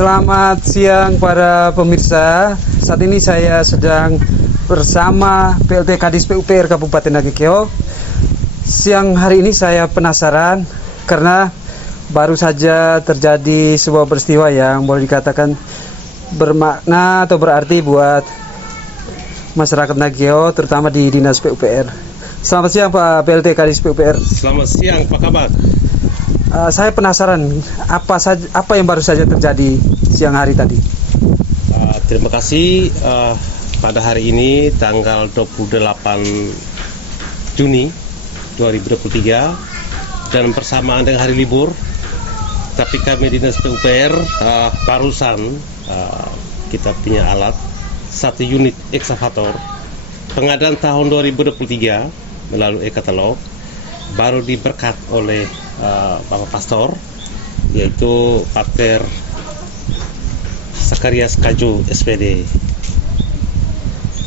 Selamat siang para pemirsa. Saat ini saya sedang bersama PLT Kadis PUPR Kabupaten Nagekeo. Siang hari ini saya penasaran karena baru saja terjadi sebuah peristiwa yang boleh dikatakan bermakna atau berarti buat masyarakat Nagekeo, terutama di Dinas PUPR. Selamat siang Pak PLT Kadis PUPR. Selamat siang, Pak Kabar. Saya penasaran apa yang baru saja terjadi siang hari tadi. Terima kasih. Pada hari ini tanggal 28 Juni 2023 dan bersamaan dengan hari libur, tapi kami Dinas PUPR barusan kita punya alat 1 unit ekskavator pengadaan tahun 2023 melalui e-katalog baru diberkat oleh Bapak Pastor, yaitu Pater Sakarias Kaju SPD,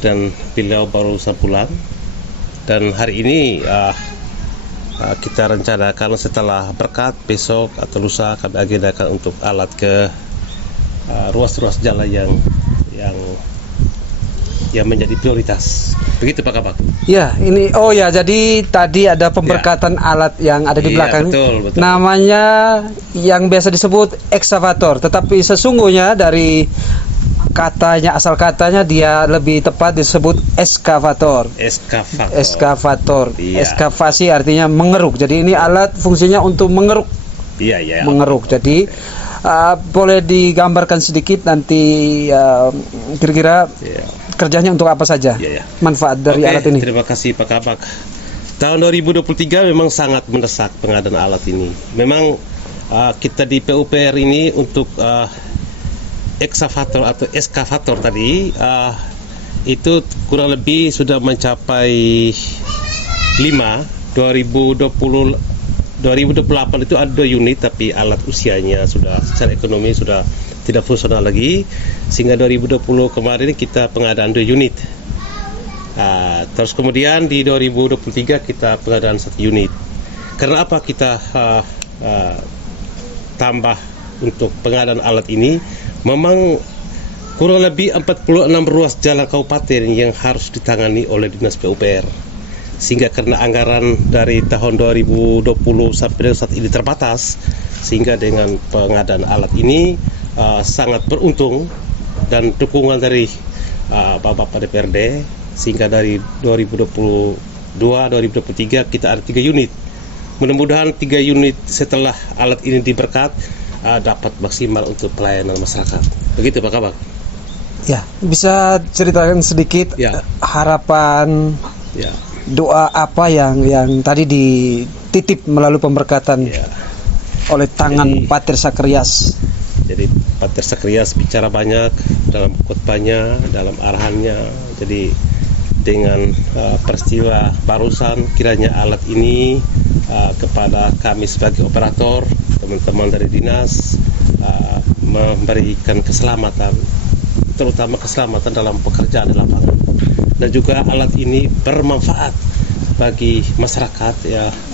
dan beliau baru sebulan. Dan hari ini kita rencanakan setelah berkat besok atau lusa kami agendakan untuk alat ke ruas-ruas jalan yang menjadi prioritas. Begitu Pak Kabak. Ya, ini jadi tadi ada pemberkatan alat yang ada di belakang. Betul. Namanya yang biasa disebut ekskavator, tetapi sesungguhnya dari asal katanya dia lebih tepat disebut eskavator. Eskavator. Iya. Eskavasi artinya mengeruk. Jadi ini alat fungsinya untuk mengeruk. Iya. Mengeruk. Jadi boleh digambarkan sedikit nanti kira-kira kerjanya untuk apa saja? Manfaat dari alat ini. Terima kasih Pak Kabak. Tahun 2023 memang sangat mendesak pengadaan alat ini. Memang kita di PUPR ini untuk ekskavator atau eskavator tadi itu kurang lebih sudah mencapai 2028 itu ada 2 unit, tapi alat usianya sudah secara ekonomi sudah tidak fungsional lagi, sehingga 2020 kemarin kita pengadaan 2 unit. Terus kemudian di 2023 kita pengadaan 1 unit. Karena apa kita tambah untuk pengadaan alat ini? Memang kurang lebih 46 ruas jalan kabupaten yang harus ditangani oleh Dinas PUPR. Sehingga karena anggaran dari tahun 2020 sampai saat ini terbatas, sehingga dengan pengadaan alat ini sangat beruntung dan dukungan dari Bapak DPRD, sehingga dari 2022-2023 kita ada 3 unit. Mudah-mudahan 3 unit setelah alat ini diberkat dapat maksimal untuk pelayanan masyarakat. Begitu Pak Kabak. Ya, bisa ceritakan sedikit harapan doa apa yang tadi dititip melalui pemberkatan oleh tangan Pater Sakarias. Jadi Pater Sakarias bicara banyak dalam khotbahnya, dalam arahannya. Jadi dengan peristiwa barusan, kiranya alat ini kepada kami sebagai operator, teman-teman dari dinas, memberikan keselamatan, terutama keselamatan dalam pekerjaan di lapangan. Dan juga alat ini bermanfaat bagi masyarakat,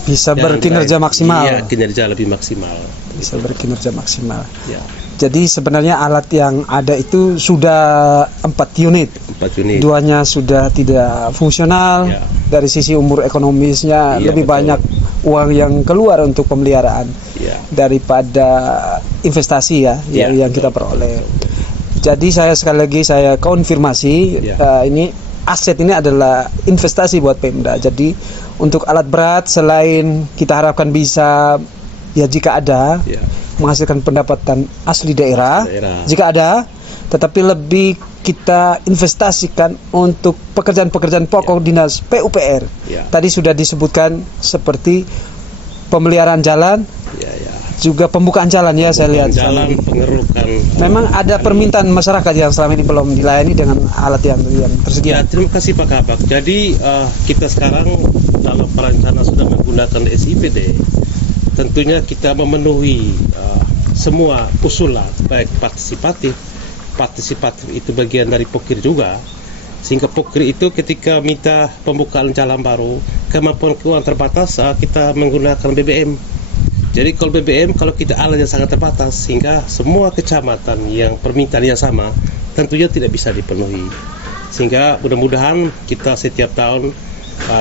bisa berkinerja maksimal. Iya, kinerja lebih maksimal. Bisa berkinerja maksimal. Ya. Jadi sebenarnya alat yang ada itu sudah 4 unit. 4 unit. 2-nya sudah tidak fungsional. Dari sisi umur ekonomisnya lebih banyak uang yang keluar untuk pemeliharaan daripada investasi yang kita peroleh. Jadi saya sekali lagi saya konfirmasi ini aset ini adalah investasi buat Pemda. Jadi untuk alat berat, selain kita harapkan bisa jika ada menghasilkan pendapatan asli daerah, jika ada, tetapi lebih kita investasikan untuk pekerjaan-pekerjaan pokok Dinas PUPR. Tadi sudah disebutkan seperti pemeliharaan jalan, juga pembukaan jalan saya lihat. Jalan, pengerukan. Memang ada permintaan masyarakat yang selama ini belum dilayani dengan alat yang tersedia. Terima kasih Pak Kabak. Jadi kita sekarang dalam perencanaan sudah menggunakan SIPD. Tentunya kita memenuhi semua usulan, baik partisipatif itu bagian dari POKIR juga, sehingga POKIR itu ketika minta pembukaan jalan baru, kemampuan keuangan terbatas, kita menggunakan BBM. Jadi kalau BBM, kalau kita alatnya sangat terbatas, sehingga semua kecamatan yang permintaan yang sama tentunya tidak bisa dipenuhi. Sehingga mudah-mudahan kita setiap tahun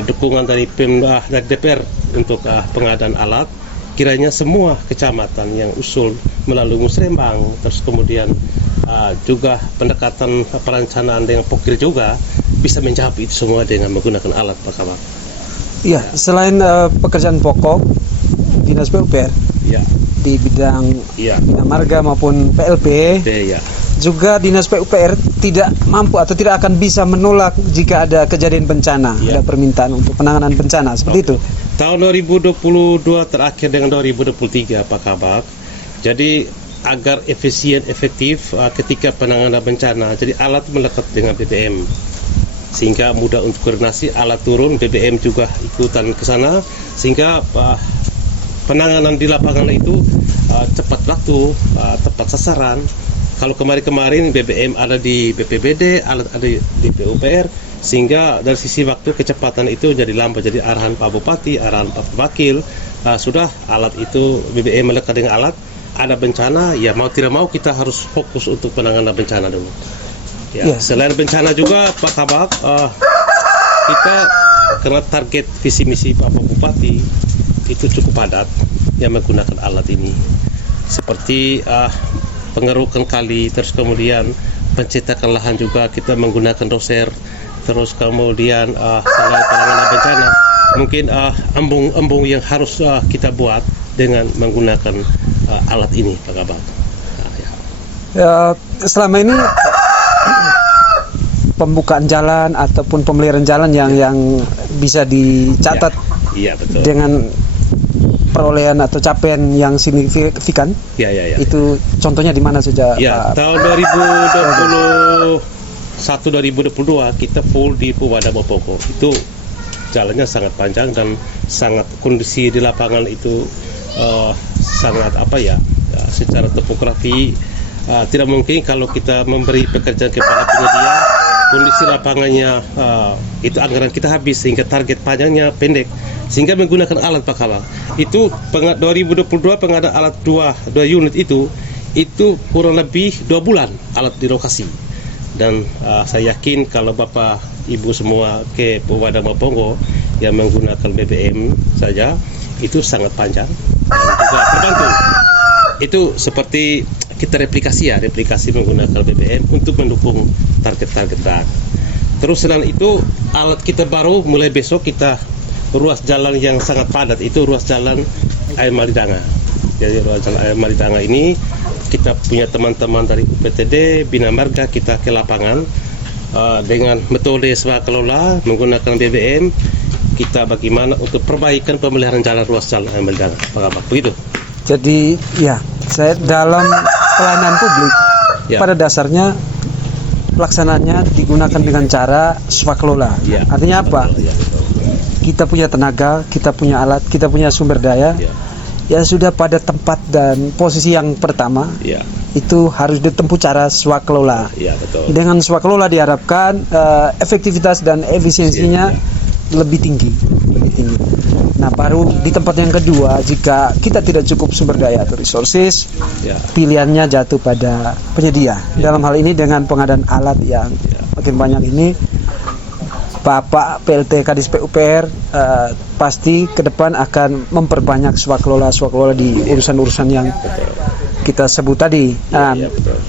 dukungan dari dari DPR untuk pengadaan alat, kiranya semua kecamatan yang usul melalui musrembang, terus kemudian juga pendekatan perencanaan dengan pokir juga bisa menjawab itu semua dengan menggunakan alat, Pak Kabak. Iya, selain pekerjaan pokok Dinas PUPR Ya, di bidang ya, Bina Marga maupun PLP, ya. juga Dinas PUPR tidak mampu atau tidak akan bisa menolak jika ada kejadian bencana, Ya. ada permintaan untuk penanganan bencana seperti itu. Tahun 2022 terakhir dengan 2023, Pak Kabak. Jadi agar efisien, efektif ketika penanganan bencana, jadi alat melekat dengan BBM. Sehingga mudah untuk koordinasi, alat turun, BBM juga ikutan ke sana, sehingga penanganan di lapangan itu cepat waktu, tepat sasaran. Kalau kemarin-kemarin BBM ada di BPBD, alat ada di PUPR, sehingga dari sisi waktu kecepatan itu jadi lambat. Jadi arahan Pak Bupati, arahan Pak Wakil, sudah alat itu BBM melekat dengan alat. Ada bencana, ya mau tidak mau kita harus fokus untuk penanganan bencana dulu. Ya, selain bencana juga Pak Kabak, kita karena target visi misi Pak Bupati itu cukup padat yang menggunakan alat ini, seperti pengerukan kali, terus kemudian pencetakan lahan juga kita menggunakan doser, terus kemudian selain penanganan bencana mungkin embung-embung yang harus kita buat dengan menggunakan alat ini, Pak Kabak. Ya, selama ini pembukaan jalan ataupun pemeliharaan jalan yang bisa dicatat Iya, betul. dengan perolehan atau capaian yang signifikan. Ya. Itu contohnya di mana saja, Ya, Pak? tahun 2021-2022 kita full di Puwada Mopoko. Itu jalannya sangat panjang dan sangat kondisi di lapangan itu sangat secara topografi tidak mungkin kalau kita memberi pekerjaan kepada penyedia, kondisi lapangannya itu anggaran kita habis sehingga target panjangnya pendek, sehingga menggunakan alat Pak Kabak. Itu 2022 pengadaan alat 2 unit itu kurang lebih 2 bulan alat di lokasi. Dan saya yakin kalau Bapak Ibu semua ke Puwada Mopoko yang menggunakan BBM saja itu sangat panjang dan juga terbantu. Itu seperti kita replikasi menggunakan BBM untuk mendukung target-target bank. Terus selain itu alat kita baru mulai besok kita ruas jalan yang sangat padat, itu ruas jalan Air Maridanga. Jadi ruas jalan Air Maridanga ini kita punya teman-teman dari UPTD, Bina Marga, kita ke lapangan dengan metode swakelola menggunakan BBM, kita bagaimana untuk perbaikan pemeliharaan jalan ruas jalan Air Maridanga, Pak Kabak. Begitu. Jadi ya, saya dalam pelayanan publik pada dasarnya pelaksanaannya digunakan dengan cara swakelola. Artinya apa? Kita punya tenaga, kita punya alat, kita punya sumber daya. Ya sudah pada tempat dan posisi yang pertama itu harus ditempuh cara swakelola. Dengan swakelola diharapkan efektivitas dan efisiensinya lebih tinggi. Nah, baru di tempat yang kedua, jika kita tidak cukup sumber daya atau resources, pilihannya jatuh pada penyedia. Dalam hal ini dengan pengadaan alat yang makin banyak ini, Bapak PLT Kadis PUPR pasti ke depan akan memperbanyak swakelola di urusan-urusan yang kita sebut tadi.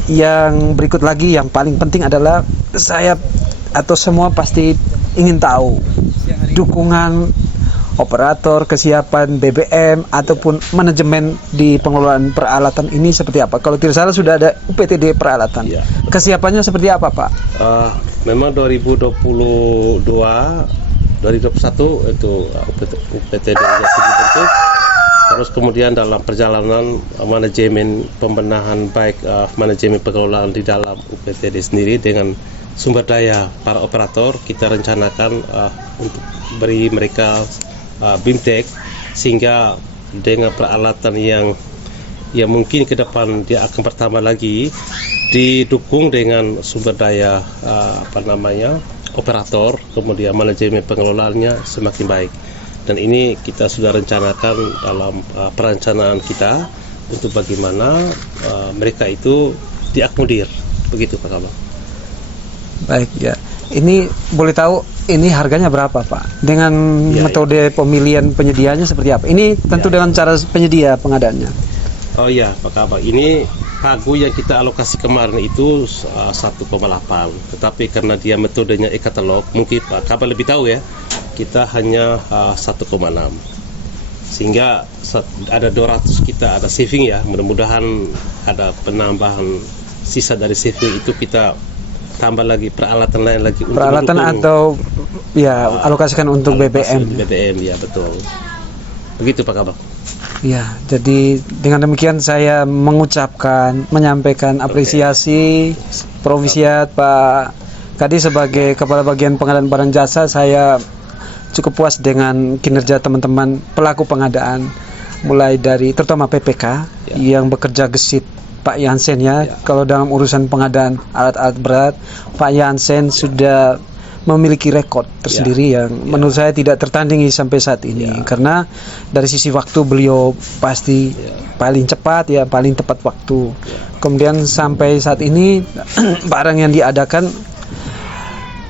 Yang berikut lagi yang paling penting adalah saya atau semua pasti ingin tahu dukungan operator, kesiapan BBM ataupun manajemen di pengelolaan peralatan ini seperti apa? Kalau tidak salah sudah ada UPTD peralatan. Kesiapannya seperti apa, Pak? Memang 2022, 2021 itu UPTD yang dibentuk. Terus kemudian dalam perjalanan manajemen pembenahan baik manajemen pengelolaan di dalam UPTD sendiri dengan sumber daya para operator, kita rencanakan untuk beri mereka BIMTEK, sehingga dengan peralatan yang mungkin ke depan dia akan pertama lagi didukung dengan sumber daya operator, kemudian manajemen pengelolaannya semakin baik. Dan ini kita sudah rencanakan dalam perencanaan kita untuk bagaimana mereka itu diakomodir, begitu Pak Kabak. Baik ya. Ini boleh tahu ini harganya berapa Pak? Dengan metode pemilihan penyediaannya seperti apa? Ini tentu dengan cara penyedia pengadaannya. Oh iya Pak Kabak, ini pagu yang kita alokasi kemarin itu 1,8, tetapi karena dia metodenya e-katalog, mungkin Pak Kabak lebih tahu ya, kita hanya 1,6, sehingga ada 200 kita ada saving ya, mudah-mudahan ada penambahan sisa dari saving itu kita tambah lagi peralatan lain lagi untuk peralatan atau ya alokasikan untuk BBM. BBM ya betul. Begitu Pak Kabak. Ya, jadi dengan demikian saya menyampaikan apresiasi Provisiat Pak Kadi sebagai Kepala Bagian Pengadaan Barang Jasa. Saya cukup puas dengan kinerja teman-teman pelaku pengadaan, mulai dari terutama PPK yang bekerja gesit. Pak Jansen ya, kalau dalam urusan pengadaan alat-alat berat, Pak Jansen sudah memiliki rekod tersendiri yang menurut saya tidak tertandingi sampai saat ini, karena dari sisi waktu beliau pasti paling cepat ya, paling tepat waktu. Kemudian sampai saat ini barang yang diadakan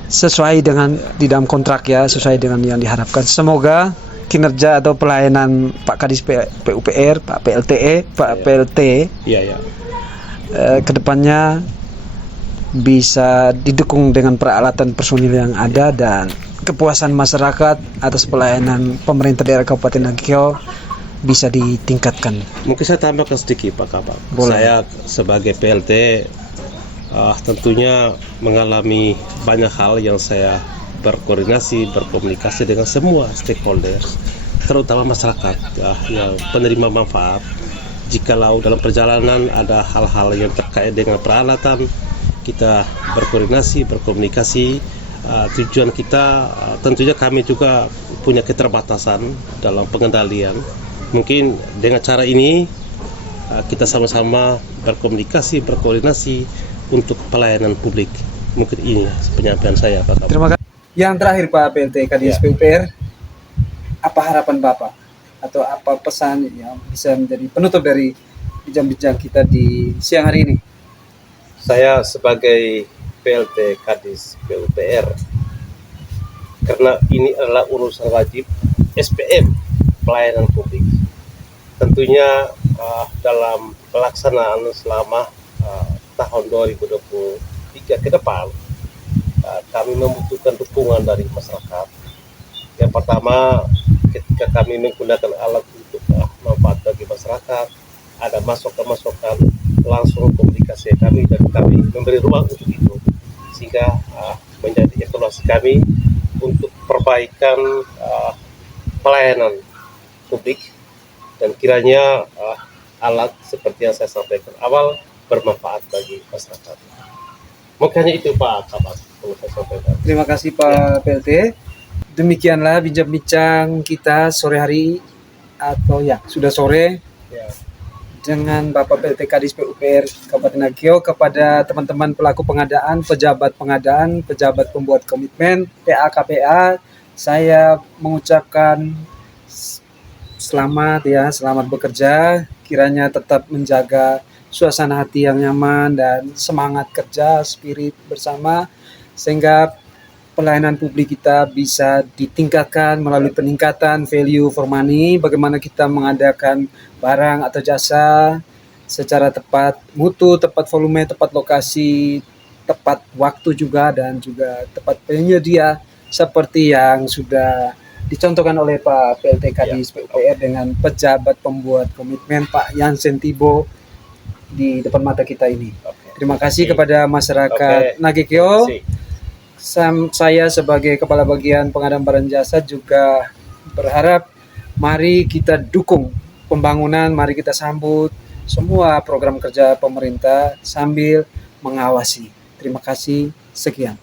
sesuai dengan di dalam kontrak ya, sesuai dengan yang diharapkan. Semoga kinerja atau pelayanan Pak Kadis PUPR, Pak PLTE, Pak PLT kedepannya bisa didukung dengan peralatan personil yang ada dan kepuasan masyarakat atas pelayanan pemerintah daerah Kabupaten Nagikeo bisa ditingkatkan. Mungkin saya tambahkan sedikit Pak Kabak. Saya sebagai PLT tentunya mengalami banyak hal yang saya berkomunikasi dengan semua stakeholders, terutama masyarakat yang penerima manfaat. Jikalau dalam perjalanan ada hal-hal yang terkait dengan peralatan, kita berkomunikasi. Tujuan kita tentunya kami juga punya keterbatasan dalam pengendalian. Mungkin dengan cara ini kita sama-sama berkoordinasi untuk pelayanan publik. Mungkin ini penyampaian saya Pak. Terima kasih. Yang terakhir Pak PLT Kadis PUPR, apa harapan Bapak atau apa pesan yang bisa menjadi penutup dari bincang-bincang kita di siang hari ini? Saya sebagai PLT Kadis PUPR, karena ini adalah urusan wajib SPM, pelayanan publik. Tentunya dalam pelaksanaan selama tahun 2023 ke depan, kami membutuhkan dukungan dari masyarakat. Yang pertama, ketika kami menggunakan alat untuk manfaat bagi masyarakat, ada masukan langsung komunikasi kami dan kami memberi ruang untuk itu, sehingga menjadi evaluasi kami untuk perbaikan pelayanan publik, dan kiranya alat seperti yang saya sampaikan awal bermanfaat bagi masyarakat. Makanya itu Pak Kabak perlu saya sampaikan. Terima kasih Pak PLT. Demikianlah bincang-bincang kita sore hari atau ya sudah sore dengan Bapak PLT Kadis PUPR Kabupaten Nagikeo. Kepada teman-teman pelaku pengadaan, pejabat pembuat komitmen, PA KPA, saya mengucapkan selamat bekerja. Kiranya tetap menjaga suasana hati yang nyaman dan semangat kerja, spirit bersama, sehingga pelayanan publik kita bisa ditingkatkan melalui peningkatan value for money. Bagaimana kita mengadakan barang atau jasa secara tepat mutu, tepat volume, tepat lokasi, tepat waktu juga, dan juga tepat penyedia seperti yang sudah dicontohkan oleh Pak PLT Kadis PUPR dengan pejabat pembuat komitmen Pak Jansen Tibo di depan mata kita ini. Terima kasih kepada masyarakat Nagikeo. Saya sebagai Kepala Bagian Pengadaan Barang Jasa juga berharap mari kita dukung pembangunan, mari kita sambut semua program kerja pemerintah sambil mengawasi. Terima kasih, sekian.